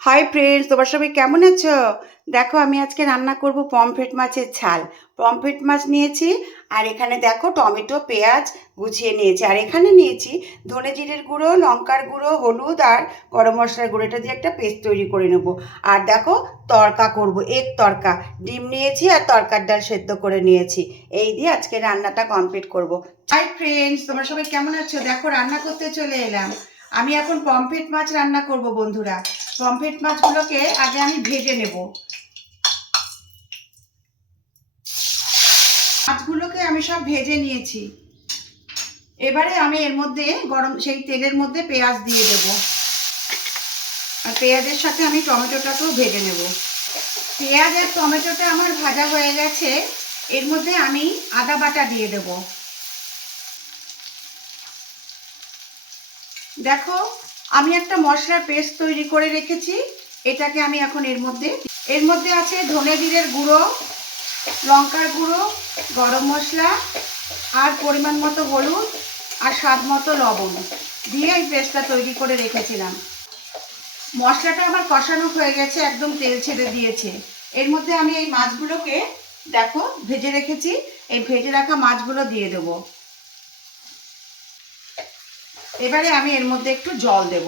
Hi friends, তোমরা সবাই কেমন আছো? দেখো আমি আজকে রান্না করব পমফ্রেট মাছের ঝাল। পমফ্রেট মাছ নিয়েছি, আর এখানে দেখো টমেটো পেঁয়াজ গুছিয়ে নিয়েছি, আর এখানে নিয়েছি ধনে জিরের গুঁড়ো, লঙ্কার গুঁড়ো, হলুদ আর গরম মশলার গুঁড়ো। এটা দিয়ে একটা পেস্ট তৈরি করে নেব। আর দেখো তড়কা করব, এগ তড়কা। ডিম নিয়েছি আর তড়কার ডাল সেদ্ধ করে নিয়েছি। এই দিয়ে আজকে রান্নাটা কমপ্লিট করব। হাই ফ্রেন্ডস, তোমরা সবাই কেমন আছো? দেখো রান্না করতে চলে এলাম। আমি এখন পমফ্রেট মাছ রান্না করব বন্ধুরা। পমফ্রেট মাছগুলোকে আগে আমি ভেজে নেব। মাছগুলোকে আমি সব ভেজে নিয়েছি। এবারে আমি এর মধ্যে গরম সেই তেলের মধ্যে পেঁয়াজ দিয়ে দেব, আর পেঁয়াজের সাথে আমি টমেটোটাকেও ভেজে নেব। পেঁয়াজ আর টমেটোটা আমার ভাজা হয়ে গেছে। এর মধ্যে আমি আদা বাটা দিয়ে দেব। দেখো আমি একটা মশলার পেস্ট তৈরি করে রেখেছি, এটাকে আমি এখন এর মধ্যে আছে ধনে জিরের গুঁড়ো, লঙ্কার গুঁড়ো, গরম মশলা আর পরিমাণ মতো হলুদ আর স্বাদ মতো লবণ দিয়ে এই পেস্টটা তৈরি করে রেখেছিলাম। মশলাটা আমার কষানো হয়ে গেছে, একদম তেল ছেড়ে দিয়েছে। এর মধ্যে আমি এই মাছগুলোকে দেখো ভেজে রেখেছি, এই ভেজে রাখা মাছগুলো দিয়ে দেব। এবারে আমি এর মধ্যে একটু জল দেব।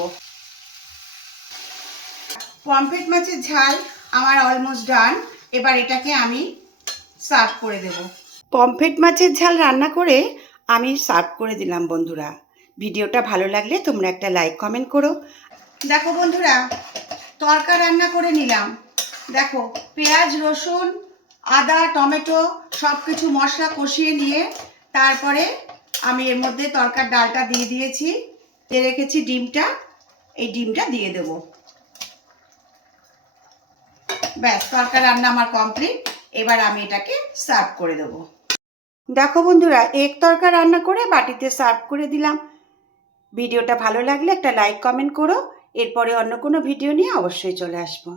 পমফ্রেট মাছের ঝাল আমার অলমোস্ট ডান। এবার এটাকে আমি সার্ভ করে দেব। পমফ্রেট মাছের ঝাল রান্না করে আমি সার্ভ করে দিলাম বন্ধুরা। ভিডিওটা ভালো লাগলে তোমরা একটা লাইক কমেন্ট করো। দেখো বন্ধুরা, তড়কা রান্না করে নিলাম। দেখো পেঁয়াজ রসুন আদা টমেটো সব কিছু মশলা কষিয়ে নিয়ে তারপরে আমি এর মধ্যে তড়কার ডালটা দিয়ে দিয়েছি। দিয়ে রেখেছি ডিমটা, এই ডিমটা দিয়ে দেব। ব্যাস, তড়কা রান্না আমার কমপ্লিট। এবার আমি এটাকে সার্ভ করে দেবো। দেখো বন্ধুরা, এগ তড়কা রান্না করে বাটিতে সার্ভ করে দিলাম। ভিডিওটা ভালো লাগলে একটা লাইক কমেন্ট করো। এরপরে অন্য কোনো ভিডিও নিয়ে অবশ্যই চলে আসবো।